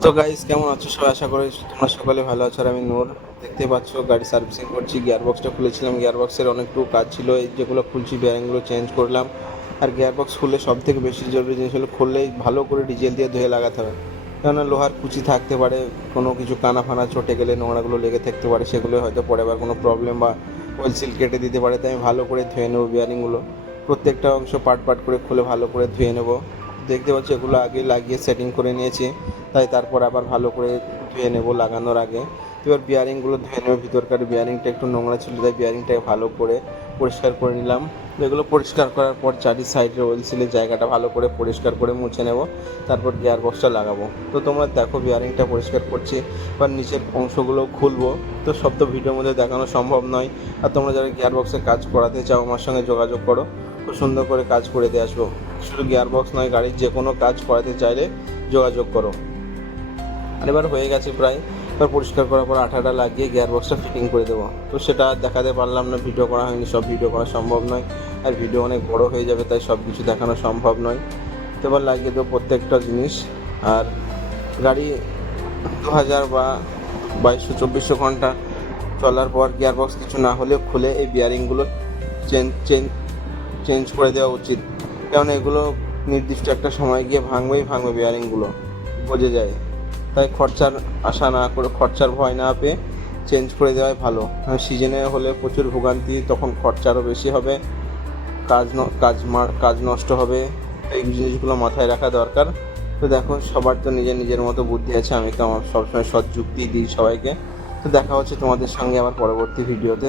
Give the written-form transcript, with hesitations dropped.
তো গাইস, কেমন আছো সবাই? আশা করি তোমরা সকলে ভালো আছো। আর আমি নূর। দেখতে পাচ্ছ গাড়ি সার্ভিসিং করছি। গিয়ারবক্সটা খুলেছিলাম, গিয়ারবক্সের অনেকটুকু কাজ ছিল, এই যেগুলো খুলছি বেয়ারিংগুলো চেঞ্জ করলাম। আর গিয়ারবক্স খুললে সব থেকে বেশি জরুরি জিনিস হলো, খুললেই ভালো করে ডিজেল দিয়ে ধুয়ে লাগাতে হবে। কেননা লোহার কুচি থাকতে পারে, কোনো কিছু কানা ফানা চটে গেলে নোংরাগুলো লেগে থাকতে পারে, সেগুলো হয়তো পরে আবার কোনো প্রবলেম বা ওয়েল সিল কেটে দিতে পারে। তাই আমি ভালো করে ধুয়ে নেবো বিয়ারিংগুলো, প্রত্যেকটা অংশ পার্ট পার্ট করে খুলে ভালো করে ধুয়ে নেবো। দেখতে পাচ্ছি এগুলো আগে লাগিয়ে সেটিং করে নিয়েছি, তাই তারপর আবার ভালো করে ধুয়ে নেব লাগানোর আগে। এবার বিয়ারিংগুলো ধুয়ে নেব, ভিতরকার বিয়ারিংটা একটু নোংরা ছিল, তাই বিয়ারিংটাকে ভালো করে পরিষ্কার করে নিলাম। এগুলো পরিষ্কার করার পর চারি সাইডের ওয়েল সিলের জায়গাটা ভালো করে পরিষ্কার করে মুছে নেব, তারপর গিয়ার বক্সটা লাগাবো। তো তোমরা দেখো বিয়ারিংটা পরিষ্কার করছি, এবার নিচের অংশগুলো খুলবো। তো সব তো ভিডিওর মধ্যে দেখানো সম্ভব নয়। আর তোমরা যারা গিয়ার বক্সে কাজ করাতে চাও আমার সঙ্গে যোগাযোগ করো, খুব সুন্দর করে কাজ করে দিয়ে আসবো। শুধু গিয়ার বক্স নয়, গাড়ির যে কোনো কাজ করাতে চাইলে যোগাযোগ করো। আর এবার হয়ে গেছে প্রায়। এবার পরিষ্কার করার পর আঠাটা লাগিয়ে গিয়ার বক্সটা ফিটিং করে দেবো। তো সেটা আর দেখাতে পারলাম না, ভিডিও করা হয়নি, সব ভিডিও করা সম্ভব নয়। আর ভিডিও অনেক বড় হয়ে যাবে, তাই সব কিছু দেখানো সম্ভব নয়। তো এবার লাগিয়ে দেবো প্রত্যেকটা জিনিস। আর গাড়ি 2000 বা 2200-2400 ঘন্টা চলার পর গিয়ার বক্স কিছু না হলে খুলে এই বিয়ারিংগুলো চেঞ্জ চেঞ্জ চেঞ্জ করে দেওয়া উচিত। কারণ এগুলো নির্দিষ্ট একটা সময় গিয়ে ভাঙবে বিয়ারিংগুলো, বোঝা যায়। তাই খরচার আশা না করে, খরচার ভয় না পেয়ে চেঞ্জ করে দেওয়াই ভালো। সিজনে হলে প্রচুর ভোগান্তি, তখন খরচা আরও বেশি হবে, কাজ নষ্ট হবে। এই জিনিসগুলো মাথায় রাখা দরকার। তো দেখো, সবার তো নিজের নিজের মতো বুদ্ধি আছে, আমি তো আমার সবসময় সৎ যুক্তি দিই সবাইকে। তো দেখা হচ্ছে তোমাদের সঙ্গে আবার পরবর্তী ভিডিওতে।